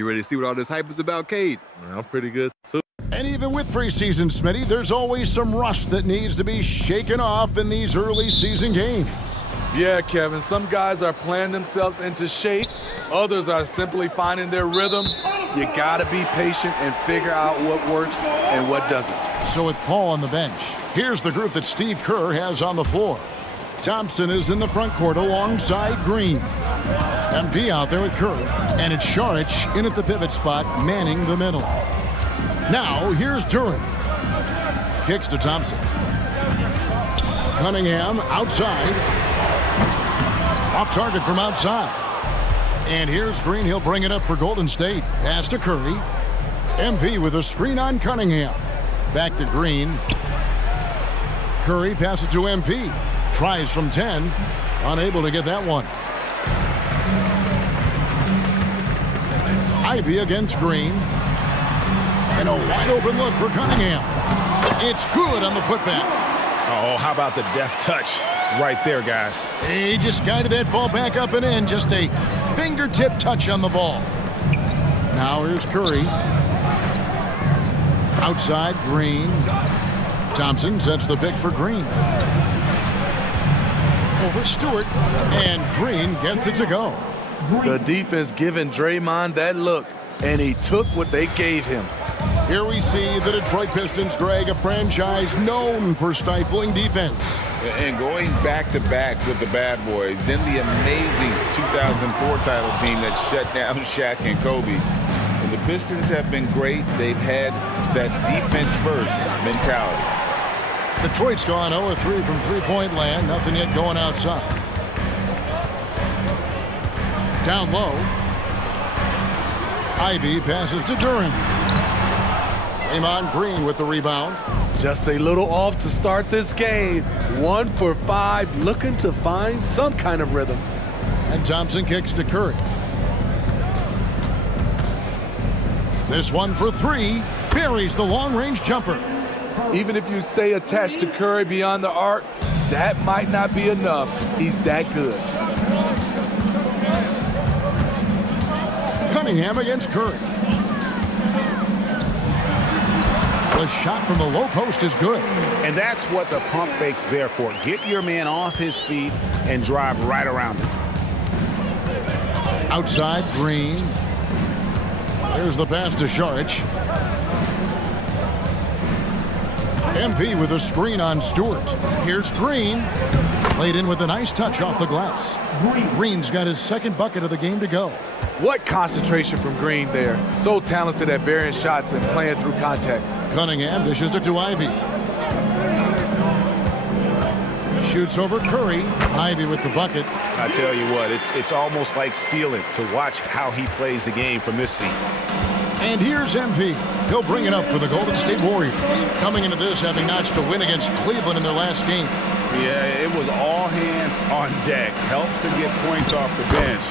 You ready to see what all this hype is about, Cade? I'm pretty good, too. And even with preseason, Smitty, there's always some rust that needs to be shaken off in these early season games. Yeah, Kevin, some guys are playing themselves into shape. Others are simply finding their rhythm. You gotta be patient and figure out what works and what doesn't. So with Paul on the bench, here's the group that Steve Kerr has on the floor. Thompson is in the front court alongside Green. MP out there with Curry. And it's Saric in at the pivot spot, manning the middle. Now, here's Duran. Kicks to Thompson. Cunningham outside. Off target from outside. And here's Green. He'll bring it up for Golden State. Pass to Curry. MP with a screen on Cunningham. Back to Green. Curry passes to MP. Tries from 10. Unable to get that one. Ivy against Green. And a wide open look for Cunningham. It's good on the putback. Oh, how about the deft touch right there, guys? He just guided that ball back up and in. Just a fingertip touch on the ball. Now here's Curry. Outside, Green. Thompson sets the pick for Green. Over Stewart. And Green gets it to go. The defense giving Draymond that look, and he took what they gave him. Here we see the Detroit Pistons, Greg, a franchise known for stifling defense. And going back-to-back with the bad boys, then the amazing 2004 title team that shut down Shaq and Kobe. And the Pistons have been great. They've had that defense-first mentality. Detroit's gone 0-3 from three-point land. Nothing yet going outside. Down low. Ivy passes to Duran. Draymond Green with the rebound. Just a little off to start this game. 1 for 5, looking to find some kind of rhythm. And Thompson kicks to Curry. This one for 3. Buries the long-range jumper. Even if you stay attached to Curry beyond the arc, that might not be enough. He's that good. Cunningham against Curry. The shot from the low post is good. And that's what the pump fake's there for. Get your man off his feet and drive right around him. Outside, Green. There's the pass to Saric. MP with a screen on Stewart. Here's Green. Played in with a nice touch off the glass. Green's got his second bucket of the game to go. What concentration from Green there. So talented at burying shots and playing through contact. Cunningham dishes it to Ivy. Shoots over Curry. Ivy with the bucket. I tell you what, it's almost like stealing to watch how he plays the game from this seat. And here's MP. He'll bring it up for the Golden State Warriors. Coming into this having notched a win against Cleveland in their last game. Yeah, it was all hands on deck. Helps to get points off the bench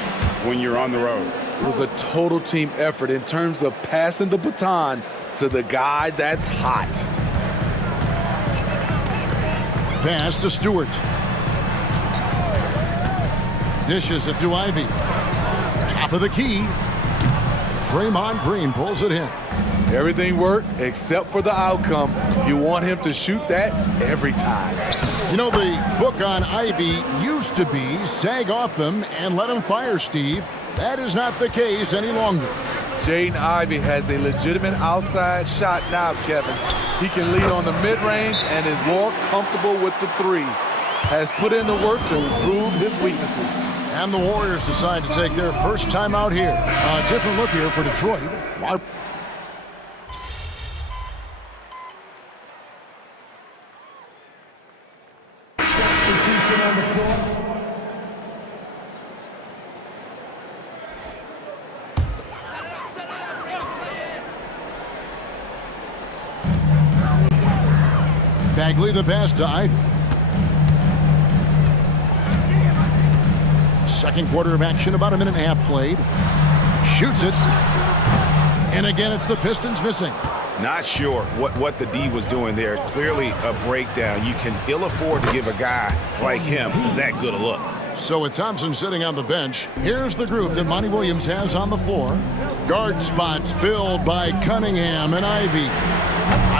when you're on the road. It was a total team effort in terms of passing the baton to the guy that's hot. Pass to Stewart. Dishes it to Ivy. Top of the key. Draymond Green pulls it in. Everything worked except for the outcome. You want him to shoot that every time. You know, the book on Ivy used to be sag off him and let him fire, Steve. That is not the case any longer. Jaden Ivey has a legitimate outside shot now, Kevin. He can lead on the mid-range and is more comfortable with the 3. Has put in the work to improve his weaknesses. And the Warriors decide to take their first time out here. A different look here for Detroit. Bagley the pass to Ivy. Second quarter of action, about a minute and a half played. Shoots it. And again, it's the Pistons missing. Not sure what the D was doing there. Clearly a breakdown. You can ill afford to give a guy like him that good a look. So with Thompson sitting on the bench, here's the group that Monty Williams has on the floor. Guard spots filled by Cunningham and Ivy.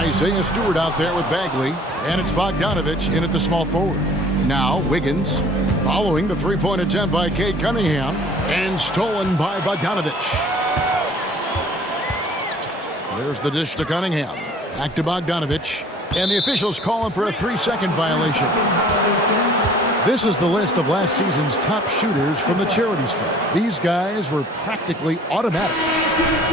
Isaiah Stewart out there with Bagley, and it's Bogdanovich in at the small forward. Now Wiggins following the three-point attempt by Cade Cunningham, and stolen by Bogdanovich. There's the dish to Cunningham. Back to Bogdanovich, and the officials call him for a 3-second violation. This is the list of last season's top shooters from the charity stripe. These guys were practically automatic.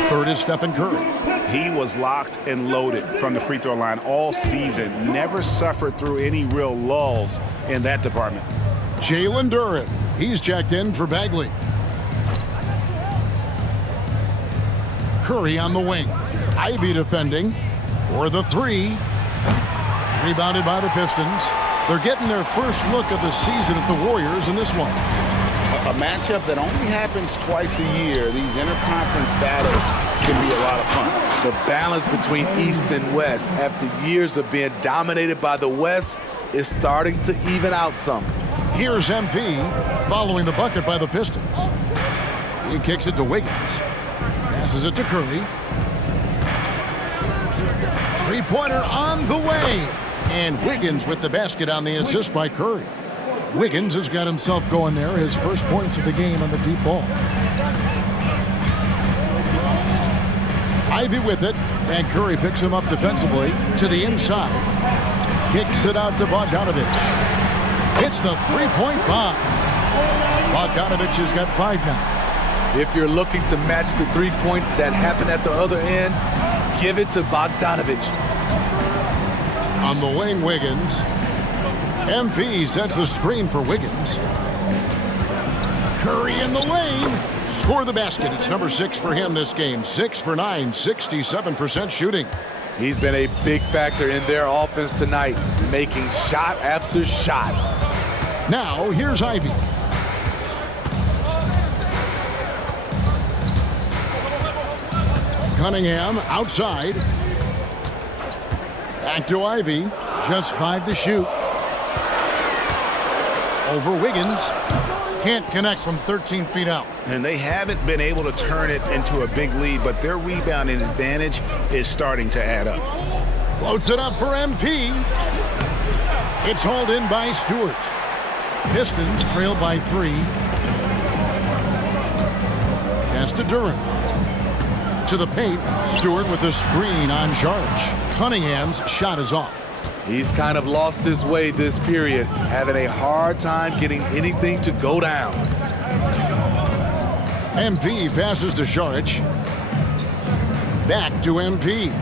Third is Stephen Curry. He was locked and loaded from the free throw line all season. Never suffered through any real lulls in that department. Jalen Duren. He's checked in for Bagley. Curry on the wing. Ivy defending for the three. Rebounded by the Pistons. They're getting their first look of the season at the Warriors in this one. A matchup that only happens twice a year. These interconference battles can be a lot of fun. The balance between East and West after years of being dominated by the West is starting to even out some. Here's MP following the bucket by the Pistons. He kicks it to Wiggins. Passes it to Curry. Three-pointer on the way. And Wiggins with the basket on the assist by Curry. Wiggins has got himself going there. His first points of the game on the deep ball. Ivy with it. And Curry picks him up defensively to the inside. Kicks it out to Bogdanovich. Hits the three-point bomb. Bogdanovich has got 5 now. If you're looking to match the 3 points that happen at the other end, give it to Bogdanovich. On the wing, Wiggins. MP sets the screen for Wiggins. Curry in the lane. Score the basket. It's number 6 for him this game. 6 for 9, 67% shooting. He's been a big factor in their offense tonight, making shot after shot. Now, here's Ivy. Cunningham outside. Back to Ivy. Just 5 to shoot. Over Wiggins. Can't connect from 13 feet out. And they haven't been able to turn it into a big lead, but their rebounding advantage is starting to add up. Floats it up for MP. It's hauled in by Stewart. Pistons trail by 3. Pass to Duren. To the paint. Stewart with the screen on charge. Cunningham's shot is off. He's kind of lost his way this period, having a hard time getting anything to go down. MP passes to Saric. Back to MP.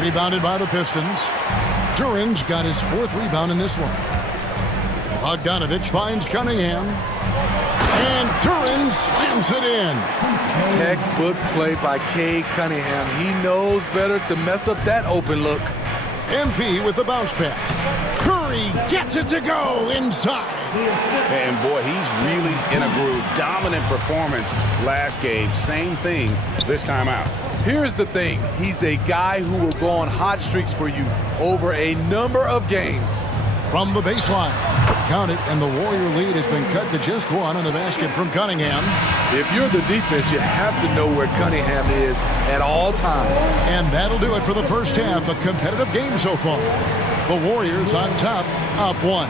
Rebounded by the Pistons. Duren's got his 4th rebound in this one. Bogdanovich finds Cunningham. And Duren slams it in. Textbook play by Cade Cunningham. He knows better to mess up that open look. MP with the bounce pass. Curry gets it to go inside. And boy, he's really in a groove. Dominant performance last game. Same thing this time out. Here's the thing. He's a guy who will go on hot streaks for you over a number of games. From the baseline. Count it, and the Warrior lead has been cut to just 1 on the basket from Cunningham. If you're the defense, you have to know where Cunningham is at all times. And that'll do it for the first half. A competitive game so far. The Warriors on top, up 1.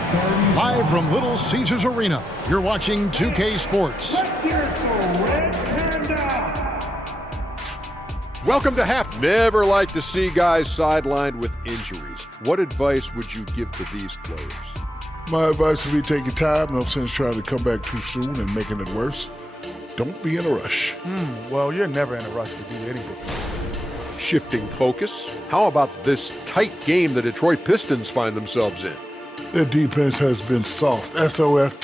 Live from Little Caesars Arena, you're watching 2K Sports. Welcome to half. Never like to see guys sidelined with injuries. What advice would you give to these players? My advice would be take your time. No sense trying to come back too soon and making it worse. Don't be in a rush. Well, you're never in a rush to do anything. Shifting focus. How about this tight game the Detroit Pistons find themselves in? Their defense has been soft. SOF.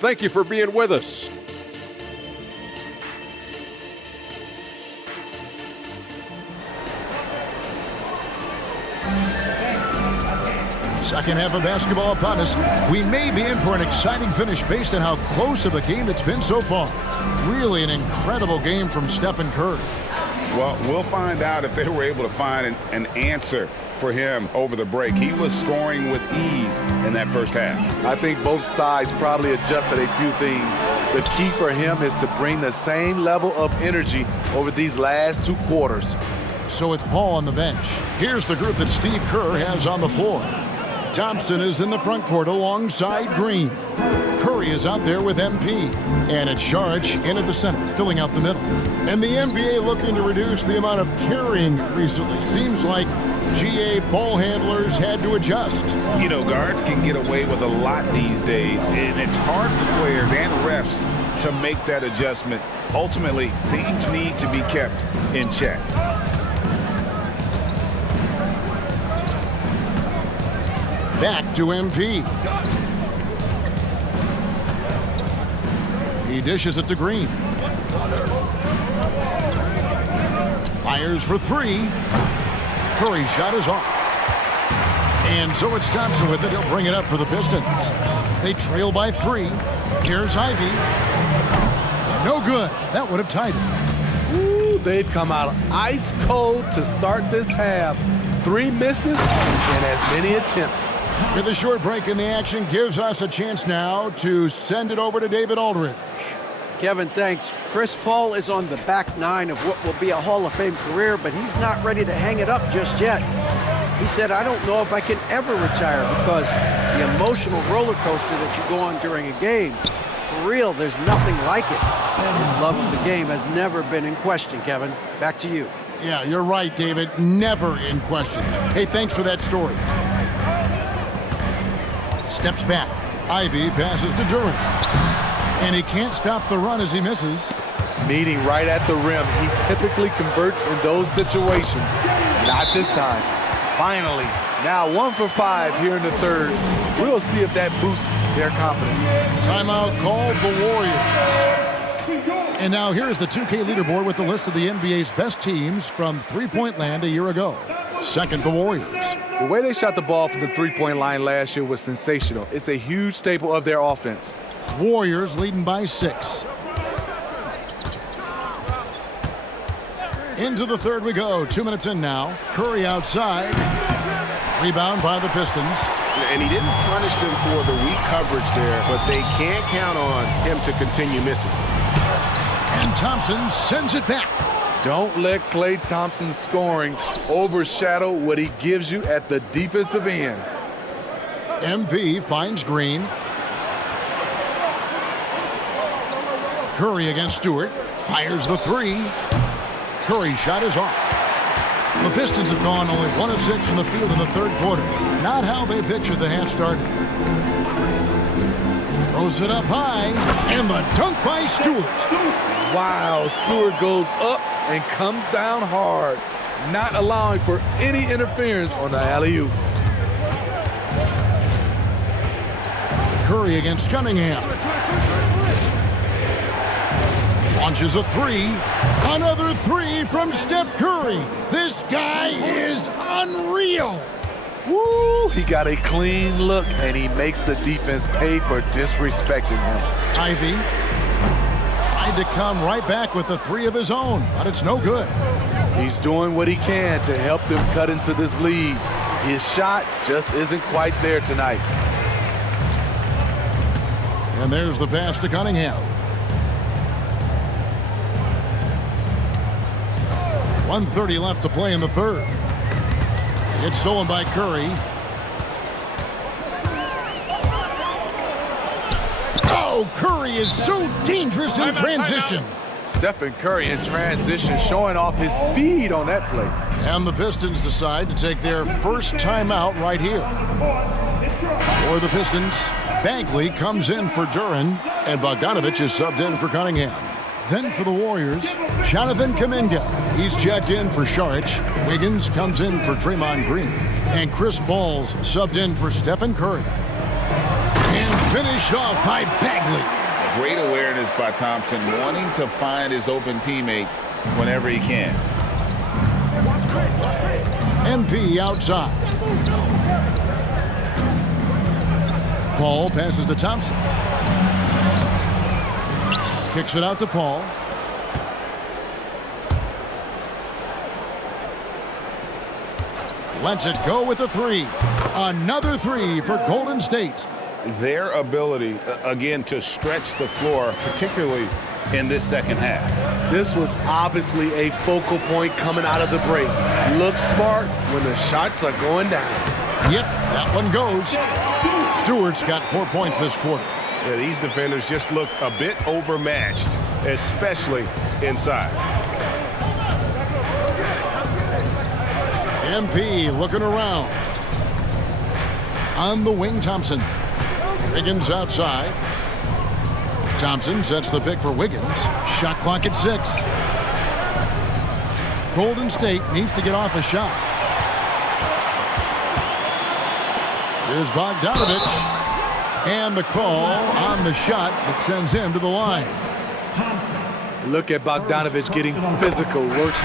Thank you for being with us. Second half of basketball upon us. We may be in for an exciting finish based on how close of a game it's been so far. Really an incredible game from Stephen Curry. Well, we'll find out if they were able to find an answer for him over the break. He was scoring with ease in that first half. I think both sides probably adjusted a few things. The key for him is to bring the same level of energy over these last 2 quarters. So with Paul on the bench, here's the group that Steve Kerr has on the floor. Thompson is in the front court alongside Green. Curry is out there with MP. And it's Saric in at the center, filling out the middle. And the NBA looking to reduce the amount of carrying recently. Seems like GA ball handlers had to adjust. You know, guards can get away with a lot these days, and it's hard for players and refs to make that adjustment. Ultimately, things need to be kept in check. Back to MP. He dishes it to Green. Fires for 3. Curry's shot is off. And so it's Thompson with it. He'll bring it up for the Pistons. They trail by 3. Here's Ivy. No good. That would have tied it. Ooh, they've come out ice cold to start this half. 3 misses and as many attempts. With a short break in the action gives us a chance now to send it over to David Aldridge. Kevin, thanks. Chris Paul is on the back 9 of what will be a Hall of Fame career, but he's not ready to hang it up just yet. He said, I don't know if I can ever retire because the emotional roller coaster that you go on during a game, for real, there's nothing like it. His love of the game has never been in question, Kevin. Back to you. Yeah, you're right, David. Never in question. Hey, thanks for that story. Steps back. Ivy passes to Durant. And he can't stop the run as he misses. Meeting right at the rim. He typically converts in those situations. Not this time. Finally. Now 1 for 5 here in the third. We'll see if that boosts their confidence. Timeout called the Warriors. And now here's the 2K leaderboard with the list of the NBA's best teams from three-point land a year ago. Second, the Warriors. The way they shot the ball from the three-point line last year was sensational. It's a huge staple of their offense. Warriors leading by 6. Into the third we go. 2 minutes in now. Curry outside. Rebound by the Pistons. And he didn't punish them for the weak coverage there, but they can't count on him to continue missing. And Thompson sends it back. Don't let Klay Thompson's scoring overshadow what he gives you at the defensive end. MP finds Green. Curry against Stewart. Fires the 3. Curry's shot is off. The Pistons have gone only 1 of 6 from the field in the third quarter. Not how they pictured the half started. Throws it up high. And the dunk by Stewart. Wow, Stewart goes up and comes down hard, not allowing for any interference on the alley-oop. Curry against Cunningham. Launches a 3. Another 3 from Steph Curry. This guy is unreal. Woo! He got a clean look, and he makes the defense pay for disrespecting him. Ivy tried to come right back with the 3 of his own, but it's no good. He's doing what he can to help them cut into this lead. His shot just isn't quite there tonight. And there's the pass to Cunningham. 1:30 left to play in the third. It's stolen by Curry. Oh, Curry is so dangerous in transition. Stephen Curry in transition, showing off his speed on that play. And the Pistons decide to take their first timeout right here. For the Pistons, Bagley comes in for Duran, and Bogdanovich is subbed in for Cunningham. Then for the Warriors, Jonathan Kuminga. He's checked in for Saric. Wiggins comes in for Draymond Green. And Chris Paul's subbed in for Stephen Curry. And finished off by Bagley. Great awareness by Thompson, wanting to find his open teammates whenever he can. MP outside. Paul passes to Thompson. Kicks it out to Paul. lets it go with a three. Another three for Golden State. Their ability, again, to stretch the floor, particularly in this second half. This was obviously a focal point coming out of the break. Look smart when the shots are going down. Yep, that one goes. Stewart's got 4 points this quarter. Yeah, these defenders just look a bit overmatched, especially inside. MP looking around. On the wing, Thompson. Wiggins outside. Thompson sets the pick for Wiggins. Shot clock at 6. Golden State needs to get off a shot. Here's Bogdanovich. And the call on the shot that sends him to the line. Look at Bogdanovich getting physical. Works.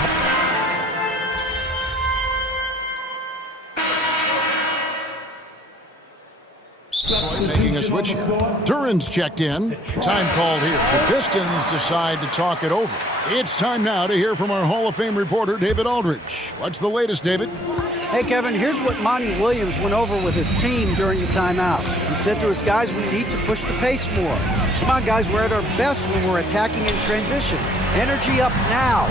Making a switch here. Duran's checked in. Time called here. The Pistons decide to talk it over. It's time now to hear from our Hall of Fame reporter, David Aldridge. What's the latest, David? Hey, Kevin, here's what Monty Williams went over with his team during the timeout. He said to his guys, we need to push the pace more. Come on, guys, we're at our best when we're attacking in transition. Energy up now.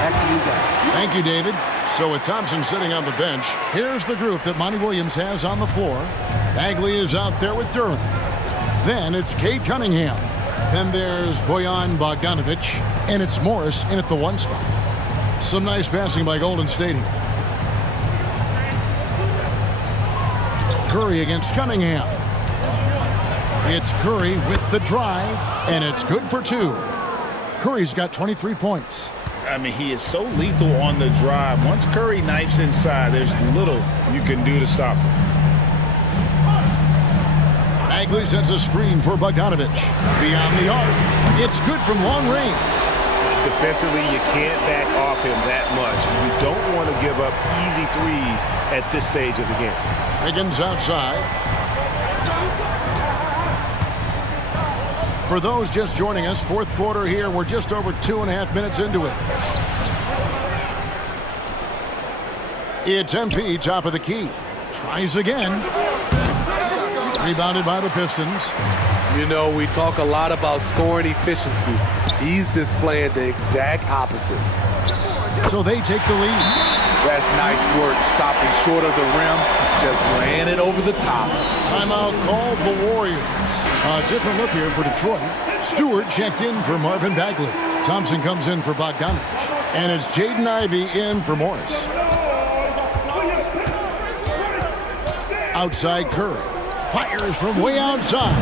Back to you guys. Thank you, David. So with Thompson sitting on the bench, here's the group that Monty Williams has on the floor. Bagley is out there with Duran. Then it's Cade Cunningham. Then there's Bojan Bogdanovich. And it's Morris in at the 1 spot. Some nice passing by Golden State here. Curry against Cunningham. It's Curry with the drive, and it's good for 2. Curry's got 23 points. I mean, he is so lethal on the drive. Once Curry knifes inside, there's little you can do to stop him. Bagley sets a screen for Bogdanovich. Beyond the arc. It's good from long range. Defensively, you can't back off him that much. You don't want to give up easy threes at this stage of the game. Wiggins outside. For those just joining us, 4th quarter here. We're just over 2.5 minutes into it. It's MP, top of the key. Tries again. Rebounded by the Pistons. You know, we talk a lot about scoring efficiency. He's displaying the exact opposite. So they take the lead. That's nice work, stopping short of the rim, just laying it over the top. Timeout called the Warriors. A different look here for Detroit. Stewart checked in for Marvin Bagley. Thompson comes in for Bogdanovich. And it's Jaden Ivey in for Morris. Outside Curry. Fires from way outside.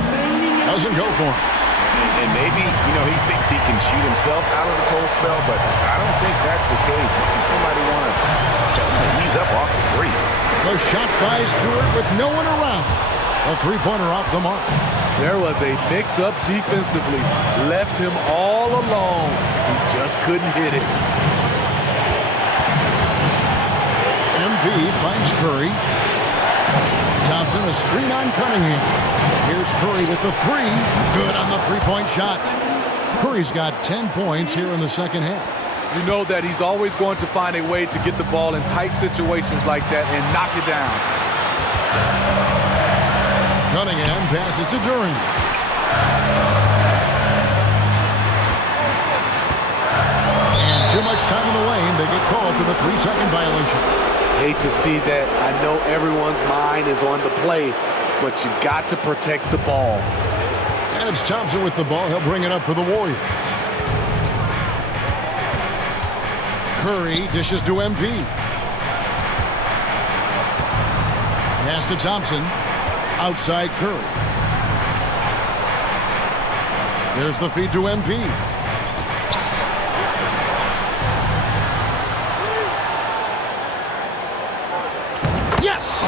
Doesn't go for him. And maybe, you know, he thinks he can shoot himself out of the cold spell, but I don't think that's the case. Maybe somebody want to tell him to ease up off the threes. The shot by Stewart with no one around. A 3-pointer off the mark. There was a mix-up defensively. Left him all alone. He just couldn't hit it. MV finds Curry. Thompson, a screen on Cunningham. Here's Curry with the 3. Good on the 3-point shot. Curry's got 10 points here in the second half. You know that he's always going to find a way to get the ball in tight situations like that and knock it down. Cunningham passes to Duran. And too much time in the lane. They get called for the 3-second violation. Hate to see that. I know everyone's mind is on the play, but you've got to protect the ball. And it's Thompson with the ball. He'll bring it up for the Warriors. Curry dishes to MP. Pass to Thompson. Outside Curry. There's the feed to MP. Yes!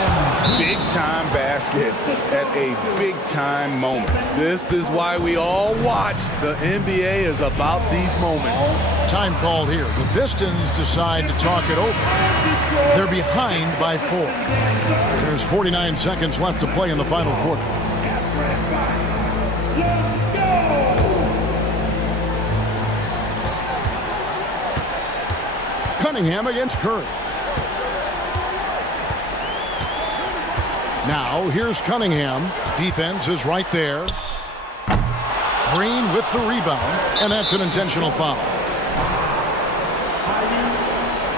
Big-time basket at a big-time moment. This is why we all watch. The NBA is about these moments. Time called here. The Pistons decide to talk it over. They're behind by 4. There's 49 seconds left to play in the final quarter. Cunningham against Curry. Now, here's Cunningham. Defense is right there. Green with the rebound, and that's an intentional foul.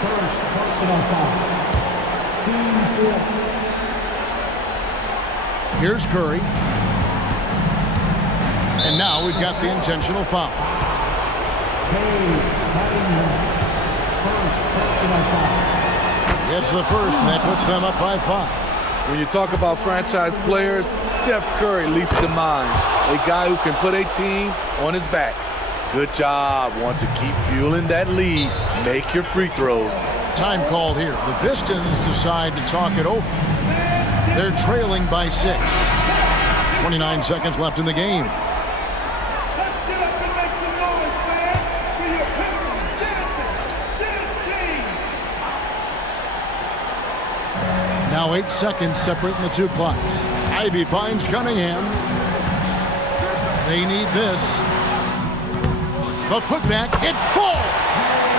First personal foul. Team foul. Here's Curry. And now we've got the intentional foul. First personal foul. It's the first, and that puts them up by 5. When you talk about franchise players, Steph Curry leaps to mind. A guy who can put a team on his back. Good job. Want to keep fueling that lead. Make your free throws. Time called here. The Pistons decide to talk it over. They're trailing by 6. 29 seconds left in the game. Now 8 seconds separating the two clocks. Ivy finds Cunningham. They need this. The putback, it falls!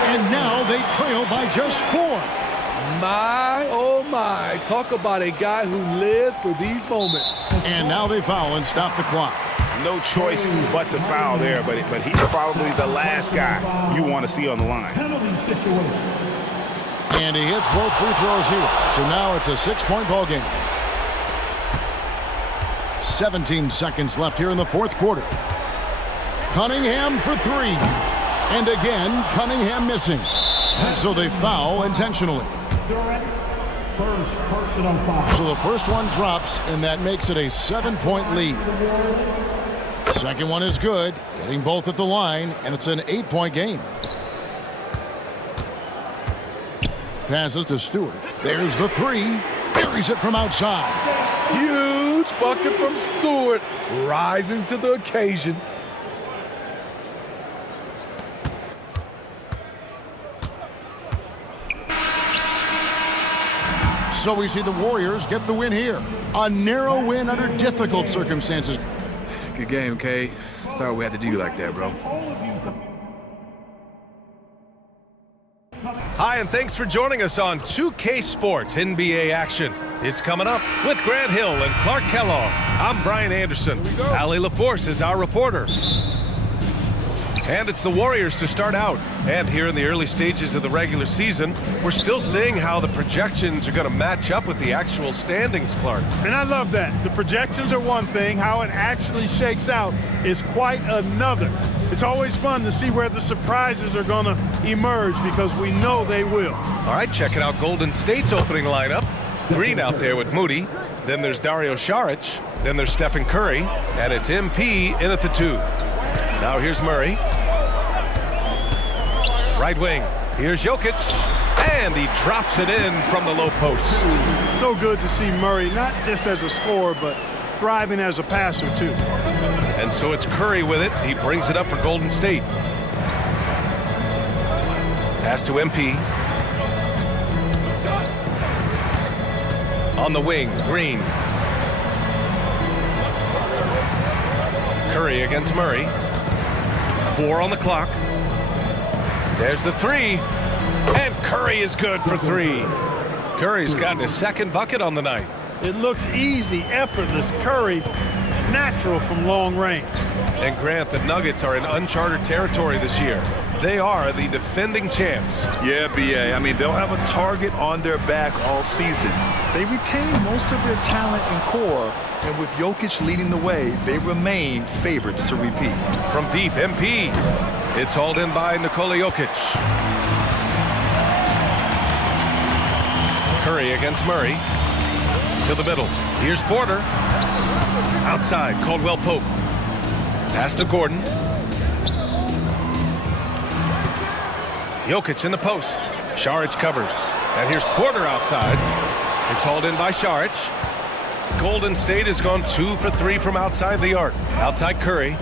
And now they trail by just 4. My, oh my. Talk about a guy who lives for these moments. And now they foul and stop the clock. No choice but to foul there, but he's probably the last guy you want to see on the line. Penalty situation. And he hits both free throws here. So now it's a 6-point ball game. 17 seconds left here in the fourth quarter. Cunningham for 3. And again, Cunningham missing. And so they foul intentionally. First personal foul. So the first one drops, and that makes it a 7-point lead. Second one is good, getting both at the line, and it's an 8-point game. Passes to Stewart. There's the 3. Buries it from outside. Huge bucket from Stewart. Rising to the occasion. So we see the Warriors get the win here. A narrow win under difficult circumstances. Good game, Kate. Sorry we had to do you like that, bro. Hi, and thanks for joining us on 2K Sports NBA action. It's coming up with Grant Hill and Clark Kellogg. I'm Brian Anderson. Allie LaForce is our reporter. And it's the Warriors to start out. And here in the early stages of the regular season, we're still seeing how the projections are going to match up with the actual standings, Clark. And I love that. The projections are one thing. How it actually shakes out is quite another. It's always fun to see where the surprises are going to emerge because we know they will. All right, checking out Golden State's opening lineup. Green out there with Moody. Then there's Dario Saric. Then there's Stephen Curry. And it's MP in at the 2. Now here's Murray. Right wing. Here's Jokic. And he drops it in from the low post. So good to see Murray, not just as a scorer, but thriving as a passer, too. And so it's Curry with it. He brings it up for Golden State. Pass to MP. On the wing, Green. Curry against Murray. 4 on the clock. There's the 3. And Curry is good for 3. Curry's gotten his second bucket on the night. It looks easy, effortless. Curry, natural from long range. And Grant, the Nuggets are in uncharted territory this year. They are the defending champs. Yeah, BA. I mean, they'll have a target on their back all season. They retain most of their talent and core, and with Jokic leading the way, they remain favorites to repeat. From deep, MP. It's hauled in by Nikola Jokic. Curry against Murray. To the middle. Here's Porter. Outside, Caldwell Pope. Pass to Gordon. Jokic in the post. Saric covers. And here's Porter outside. It's hauled in by Saric. Golden State has gone 2 for 3 from outside the arc. Outside Curry.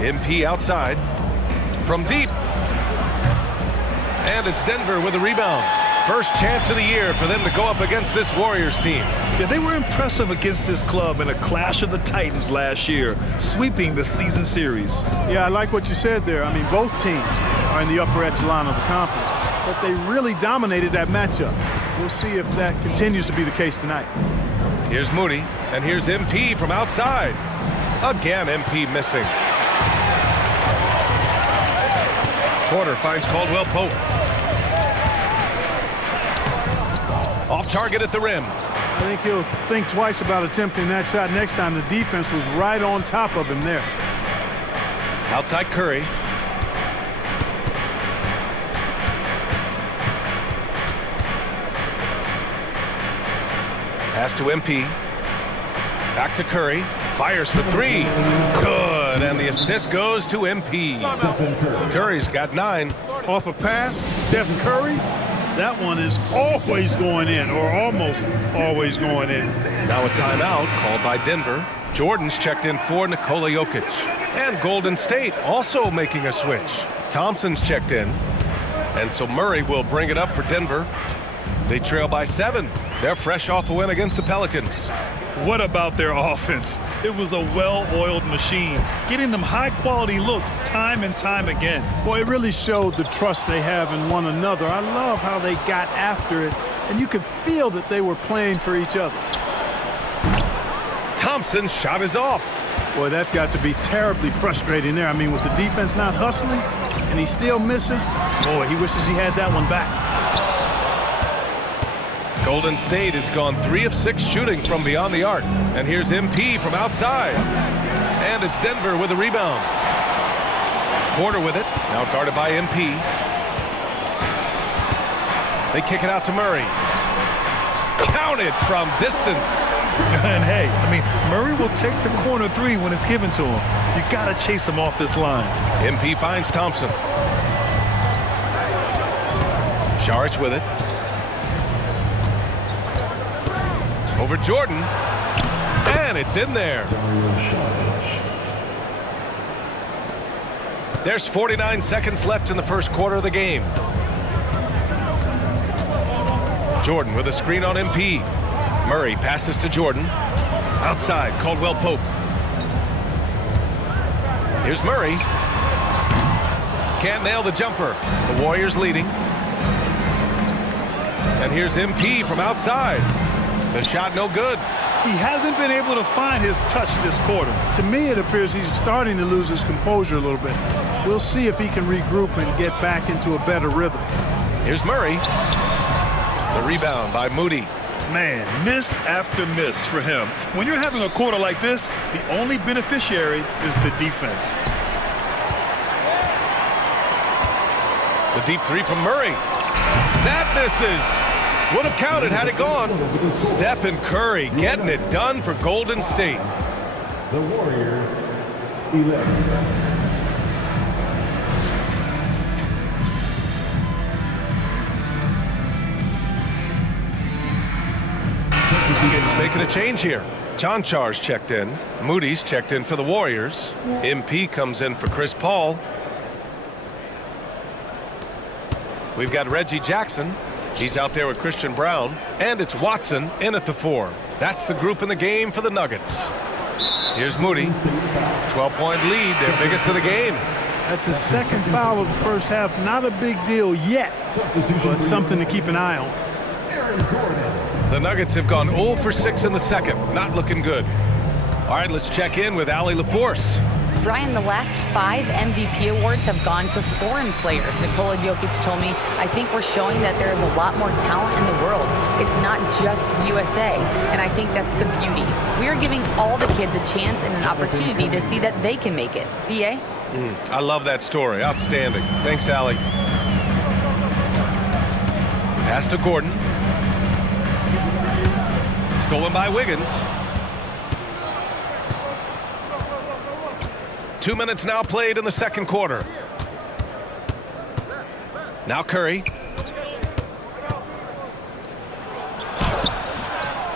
MP outside. From deep. And it's Denver with a rebound. First chance of the year for them to go up against this Warriors team. Yeah, they were impressive against this club in a clash of the Titans last year, sweeping the season series. Yeah, I like what you said there. I mean, both teams are in the upper echelon of the conference, but they really dominated that matchup. We'll see if that continues to be the case tonight. Here's Moody, and here's MP from outside. Again, MP missing. Porter finds Caldwell Pope. Off target at the rim. I think he'll think twice about attempting that shot next time. The defense was right on top of him there. Outside Curry. Pass to MP. Back to Curry. Fires for three. Good. And the assist goes to MP. Curry's got 9. Off a pass, Stephen Curry. That one is always going in, or almost always going in. Now a timeout called by Denver. Jordan's checked in for Nikola Jokic. And Golden State also making a switch. Thompson's checked in. And so Murray will bring it up for Denver. They trail by 7. They're fresh off a win against the Pelicans. What about their offense? It was a well-oiled machine, getting them high-quality looks time and time again. Boy, it really showed the trust they have in one another. I love how they got after it, and you could feel that they were playing for each other. Thompson's shot is off. Boy, that's got to be terribly frustrating there. I mean, with the defense not hustling, and he still misses, boy, he wishes he had that one back. Golden State has gone 3 of 6 shooting from beyond the arc. And here's MP from outside. And it's Denver with a rebound. Porter with it, now guarded by MP. They kick it out to Murray. Counted from distance. And hey, I mean, Murray will take the corner 3 when it's given to him. You got to chase him off this line. MP finds Thompson. Saric with it. Over Jordan, and it's in there. There's 49 seconds left in the first quarter of the game. Jordan with a screen on MP. Murray passes to Jordan. Outside, Caldwell Pope. Here's Murray. Can't nail the jumper. The Warriors leading. And here's MP from outside. The shot no good. He hasn't been able to find his touch this quarter. To me, it appears he's starting to lose his composure a little bit. We'll see if he can regroup and get back into a better rhythm. Here's Murray. The rebound by Moody. Man, miss after miss for him. When you're having a quarter like this, the only beneficiary is the defense. The deep 3 from Murray. That misses. Would have counted had it gone. Stephen Curry getting it done for Golden State. The Warriors, 11. It's making a change here. Chanchar's checked in. Moody's checked in for the Warriors. MP comes in for Chris Paul. We've got Reggie Jackson. He's out there with Christian Brown. And it's Watson in at the 4. That's the group in the game for the Nuggets. Here's Moody. 12-point lead, their biggest of the game. That's his second foul of the first half. Not a big deal yet, but something to keep an eye on. The Nuggets have gone 0 for 6 in the second. Not looking good. All right, let's check in with Allie LaForce. Brian, the last 5 MVP awards have gone to foreign players. Nikola Jokic told me, I think we're showing that there is a lot more talent in the world. It's not just USA, and I think that's the beauty. We are giving all the kids a chance and an opportunity to see that they can make it. B.A.? I love that story. Outstanding. Thanks, Allie. Pass to Gordon. Stolen by Wiggins. 2 minutes now played in the second quarter. Now Curry.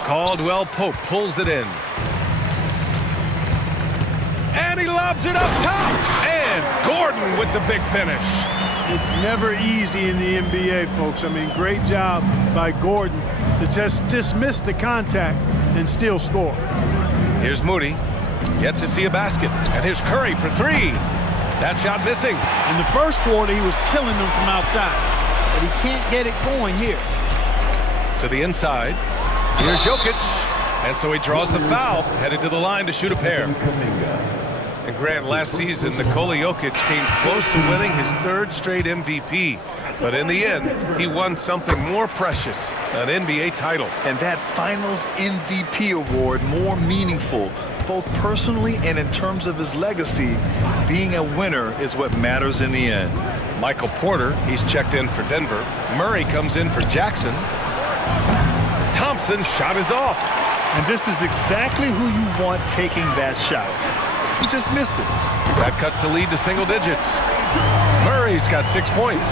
Caldwell Pope pulls it in. And he lobs it up top. And Gordon with the big finish. It's never easy in the NBA, folks. I mean, great job by Gordon to just dismiss the contact and still score. Here's Moody. Yet to see a basket. And here's Curry for 3. That shot missing. In the first quarter, he was killing them from outside. But he can't get it going here. To the inside. Here's Jokic. And so he draws the foul, headed to the line to shoot a pair. And Grant, last season, Nikola Jokic came close to winning his 3rd straight MVP. But in the end, he won something more precious, an NBA title. And that Finals MVP award more meaningful, both personally and in terms of his legacy. Being a winner is what matters in the end. Michael Porter, he's checked in for Denver. Murray comes in for Jackson. Thompson shot is off. And this is exactly who you want taking that shot. He just missed it. That cuts the lead to single digits. Murray's got 6 points.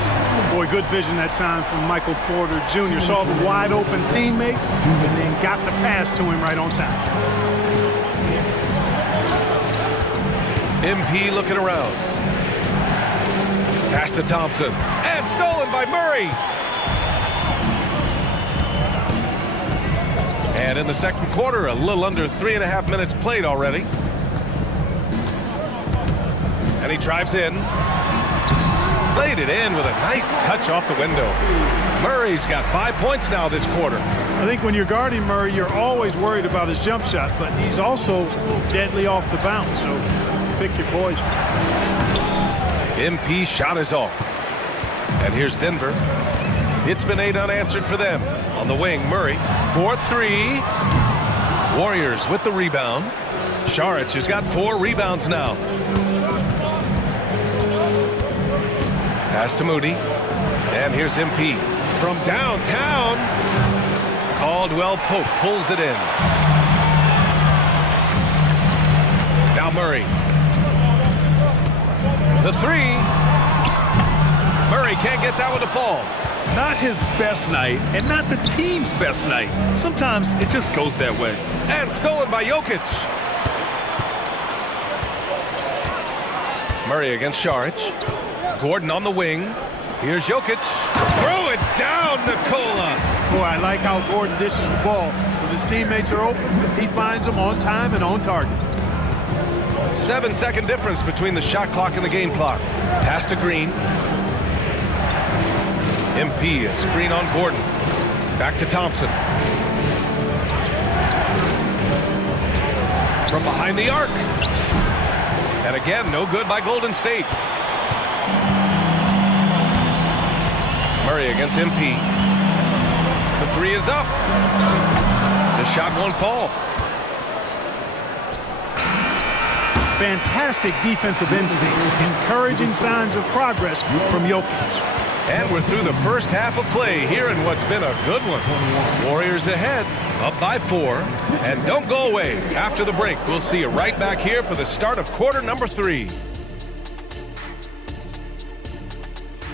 Boy, good vision that time from Michael Porter Jr. Saw the wide open teammate and then got the pass to him right on time. MP looking around. Pass to Thompson. And stolen by Murray. And in the second quarter, a little under 3.5 minutes played already. And he drives in. Laid it in with a nice touch off the window. Murray's got 5 points now this quarter. I think when you're guarding Murray, you're always worried about his jump shot, but he's also deadly off the bounce, so pick your poison. MP shot is off. And here's Denver. It's been 8 unanswered for them. On the wing, Murray, 4-3. Warriors with the rebound. Saric has got 4 rebounds now. Pass to Moody. And here's MP. From downtown, Caldwell Pope pulls it in. Now Murray. The 3. Murray can't get that one to fall. Not his best night, and not the team's best night. Sometimes it just goes that way. And stolen by Jokic. Murray against Saric. Gordon on the wing. Here's Jokic. Throw it down, Nikola. Boy, I like how Gordon dishes the ball. When his teammates are open, he finds them on time and on target. 7-second difference between the shot clock and the game clock. Pass to Green. MP, a screen on Gordon. Back to Thompson. From behind the arc. And again, no good by Golden State. Murray against MP. The 3 is up. The shot won't fall. Fantastic defensive instincts, encouraging signs of progress from Jokic. And we're through the first half of play here in what's been a good one. Warriors ahead, up by 4. And don't go away. After the break, we'll see you right back here for the start of quarter number 3.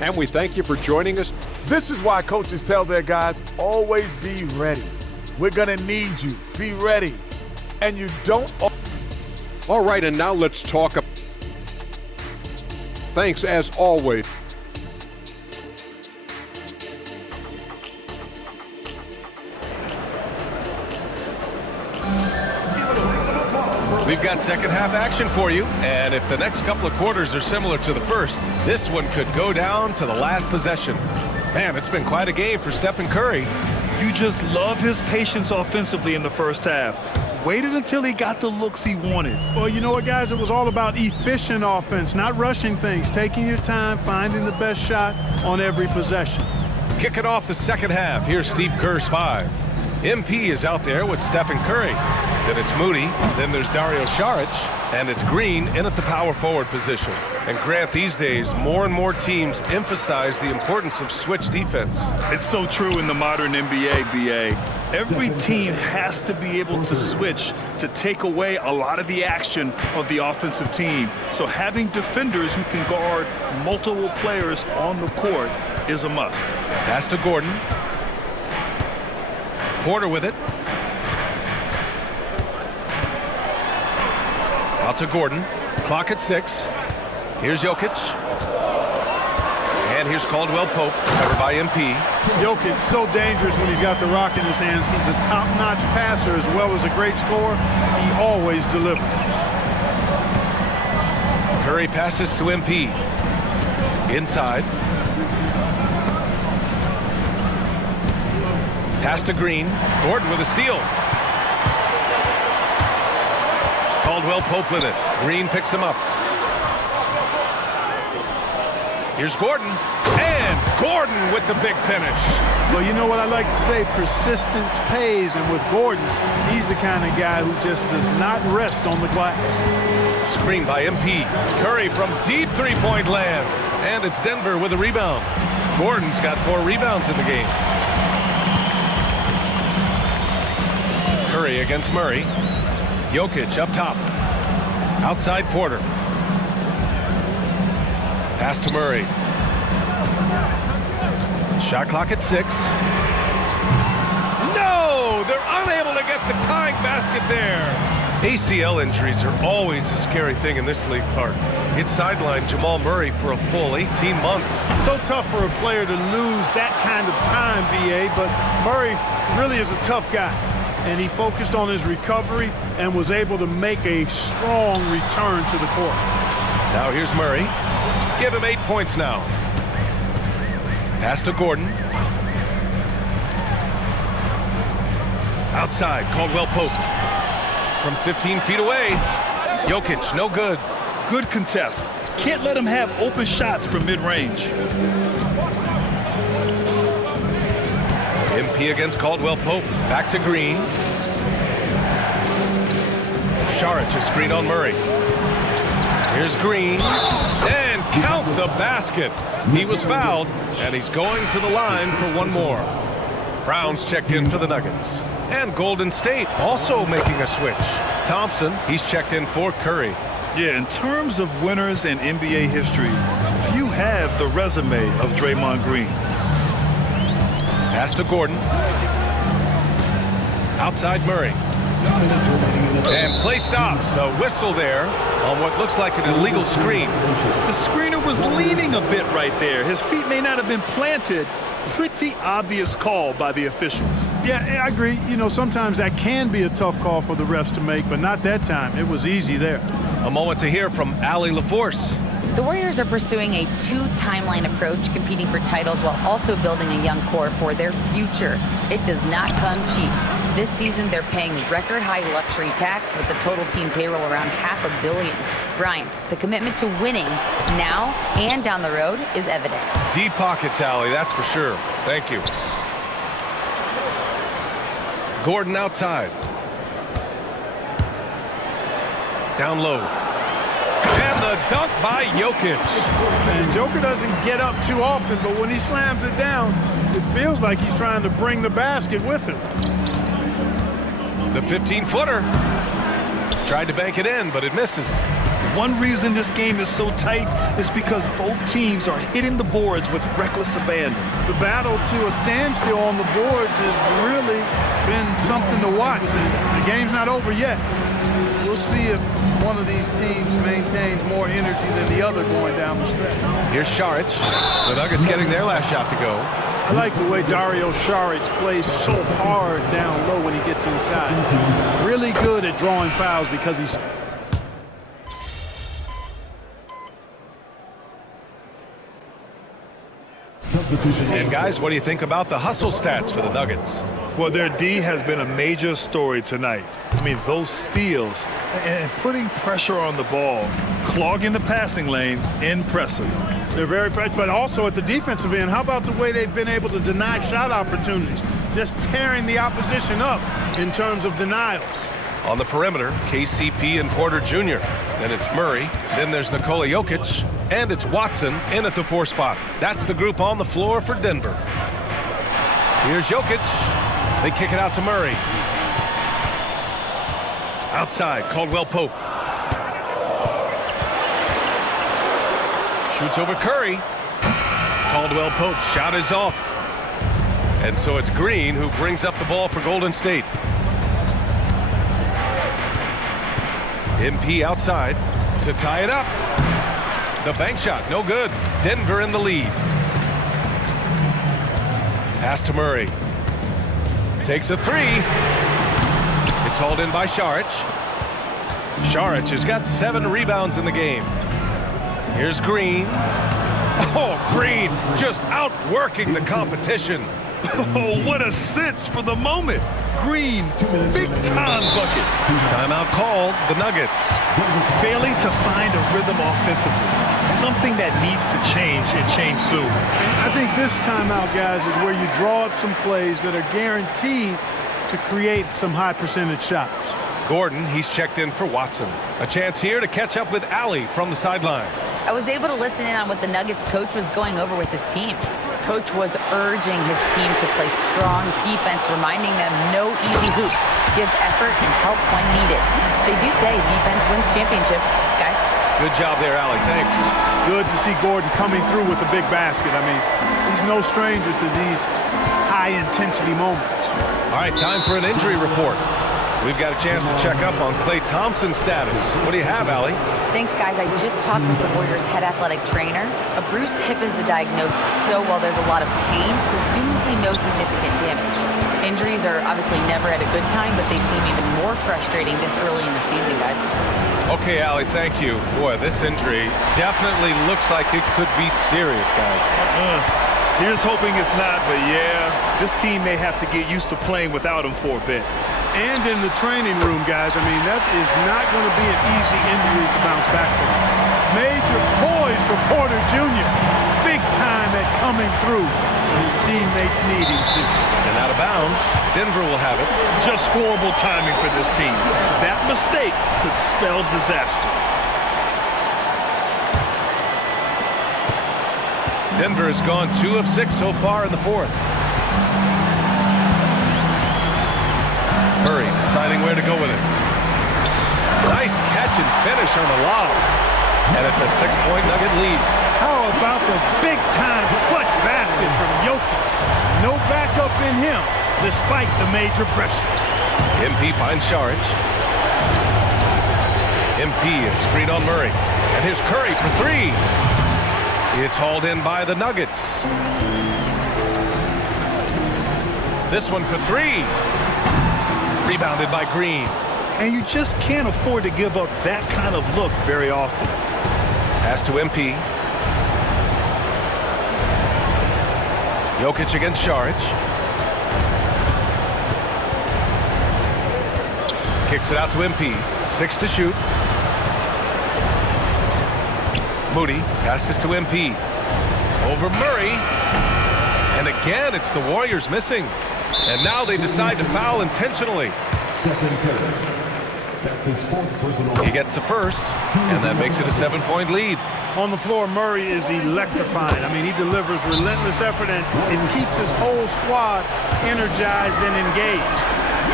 And we thank you for joining us. This is why coaches tell their guys, always be ready. We're going to need you. Be ready. And you don't... All right, and now let's talk. Thanks, as always. We've got second half action for you, and if the next couple of quarters are similar to the first, this one could go down to the last possession. Man, it's been quite a game for Stephen Curry. You just love his patience offensively in the first half. Waited until he got the looks he wanted. Well, you know what, guys? It was all about efficient offense, not rushing things, taking your time, finding the best shot on every possession. Kicking off the second half, here's Steve Kerr's 5. MP is out there with Stephen Curry. Then it's Moody. Then there's Dario Saric. And it's Green in at the power forward position. And Grant, these days, more and more teams emphasize the importance of switch defense. It's so true in the modern NBA, BA. Every team has to be able to switch to take away a lot of the action of the offensive team. So having defenders who can guard multiple players on the court is a must. Pass to Gordon. Porter with it. Out to Gordon. Clock at 6. Here's Jokic. And here's Caldwell Pope, covered by MP. Jokic so dangerous when he's got the rock in his hands. He's a top-notch passer as well as a great scorer. He always delivers. Curry passes to MP. Inside. Pass to Green. Gordon with a steal. Caldwell Pope with it. Green picks him up. Here's Gordon. And Gordon with the big finish. Well, you know what I like to say? Persistence pays. And with Gordon, he's the kind of guy who just does not rest on the glass. Screen by MP. Curry from deep three-point land. And it's Denver with a rebound. Gordon's got 4 rebounds in the game. Curry against Murray. Jokic up top. Outside Porter. Pass to Murray. Shot clock at 6. No! They're unable to get the tying basket there. ACL injuries are always a scary thing in this league, Clark. It sidelined Jamal Murray for a full 18 months. So tough for a player to lose that kind of time, BA, but Murray really is a tough guy. And he focused on his recovery and was able to make a strong return to the court. Now here's Murray. Give him 8 points now. Pass to Gordon. Outside, Caldwell Pope. From 15 feet away. Jokic, no good. Good contest. Can't let him have open shots from mid-range. MP against Caldwell Pope. Back to Green. Saric, a screen on Murray. Here's Green. And count the basket. He was fouled, and he's going to the line for one more. Brown's checked in for the Nuggets. And Golden State also making a switch. Thompson, he's checked in for Curry. Yeah, in terms of winners in NBA history, few have the resume of Draymond Green. Pass to Gordon. Outside Murray. And play stops. A whistle there on what looks like an illegal screen. The screener was leaning a bit right there. His feet may not have been planted. Pretty obvious call by the officials. Yeah, I agree. You know, sometimes that can be a tough call for the refs to make, but not that time. It was easy there. A moment to hear from Allie LaForce. The Warriors are pursuing a 2-timeline approach, competing for titles while also building a young core for their future. It does not come cheap. This season, they're paying record-high luxury tax with the total team payroll around $500 million. Brian, the commitment to winning now and down the road is evident. Deep pockets, Allie, that's for sure. Thank you. Gordon outside. Down low. And the dunk by Jokic. And Joker doesn't get up too often, but when he slams it down, it feels like he's trying to bring the basket with him. The 15-footer. Tried to bank it in, but it misses. One reason this game is so tight is because both teams are hitting the boards with reckless abandon. The battle to a standstill on the boards has really been something to watch. And the game's not over yet. We'll see if one of these teams maintains more energy than the other going down the stretch. Here's Saric. The Nuggets getting their last shot to go. I like the way Dario Saric plays so hard down low when he gets inside. Really good at drawing fouls because he's... And guys, what do you think about the hustle stats for the Nuggets? Well, their D has been a major story tonight. I mean, those steals and putting pressure on the ball, clogging the passing lanes, impressive. They're very fresh, but also at the defensive end, how about the way they've been able to deny shot opportunities? Just tearing the opposition up in terms of denials. On the perimeter, KCP and Porter Jr. Then it's Murray. Then there's Nikola Jokic. And it's Watson in at the 4 spot. That's the group on the floor for Denver. Here's Jokic. They kick it out to Murray. Outside, Caldwell Pope. Shoots over Curry. Caldwell Pope's shot is off. And so it's Green who brings up the ball for Golden State. MP outside to tie it up. The bank shot, no good. Denver in the lead. Pass to Murray. Takes a 3. It's hauled in by Saric. Saric has got 7 rebounds in the game. Here's Green. Oh, Green just outworking the competition. Oh, what a sense for the moment. Green, big-time bucket. Timeout called, the Nuggets. Failing to find a rhythm offensively. Something that needs to change and change soon. I think this timeout, guys, is where you draw up some plays that are guaranteed to create some high percentage shots. Gordon, he's checked in for Watson. A chance here to catch up with Allie from the sideline. I was able to listen in on what the Nuggets coach was going over with his team. Coach was urging his team to play strong defense, reminding them no easy hoops, give effort and help when needed. They do say defense wins championships, guys. Good job there, Allie. Thanks. Good to see Gordon coming through with a big basket. I mean, he's no stranger to these high-intensity moments. All right, time for an injury report. We've got a chance to check up on Klay Thompson's status. What do you have, Allie? Thanks, guys. I just talked with the Warriors' head athletic trainer. A bruised hip is the diagnosis, so while there's a lot of pain, presumably no significant damage. Injuries are obviously never at a good time, but they seem even more frustrating this early in the season, guys. Okay, Allie, thank you. Boy, this injury definitely looks like it could be serious, guys. Here's hoping it's not, but yeah, this team may have to get used to playing without him for a bit. And in the training room, guys, I mean, that is not going to be an easy injury to bounce back from. Major poise for Porter Jr. Big time at coming through when his teammates need him to. And out of bounds, Denver will have it. Just horrible timing for this team. That mistake could spell disaster. Denver has gone 2 of 6 so far in the fourth. Murray deciding where to go with it. Nice catch and finish on the lob. And it's a 6-point Nugget lead. How about the big-time clutch basket from Jokic? No backup in him, despite the major pressure. MP finds Saric. MP is screen on Murray. And here's Curry for 3. It's hauled in by the Nuggets. This one for 3. Rebounded by Green. And you just can't afford to give up that kind of look very often. Pass to MP. Jokic against Saric. Kicks it out to MP. 6 to shoot. Moody passes to MP. Over Murray. And again, it's the Warriors missing. And now they decide to foul intentionally. He gets the first, and that makes it a 7-point lead. On the floor, Murray is electrifying. I mean, he delivers relentless effort, and it keeps his whole squad energized and engaged.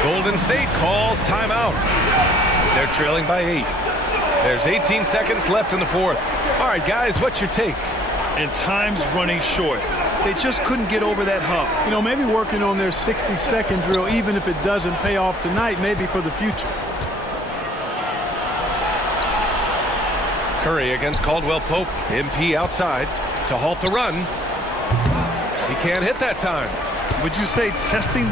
Golden State calls timeout. They're trailing by 8. There's 18 seconds left in the fourth. All right, guys, what's your take? And time's running short. They just couldn't get over that hump. You know, maybe working on their 60-second drill, even if it doesn't pay off tonight, maybe for the future. Curry against Caldwell Pope. MP outside to halt the run. He can't hit that time. Would you say testing the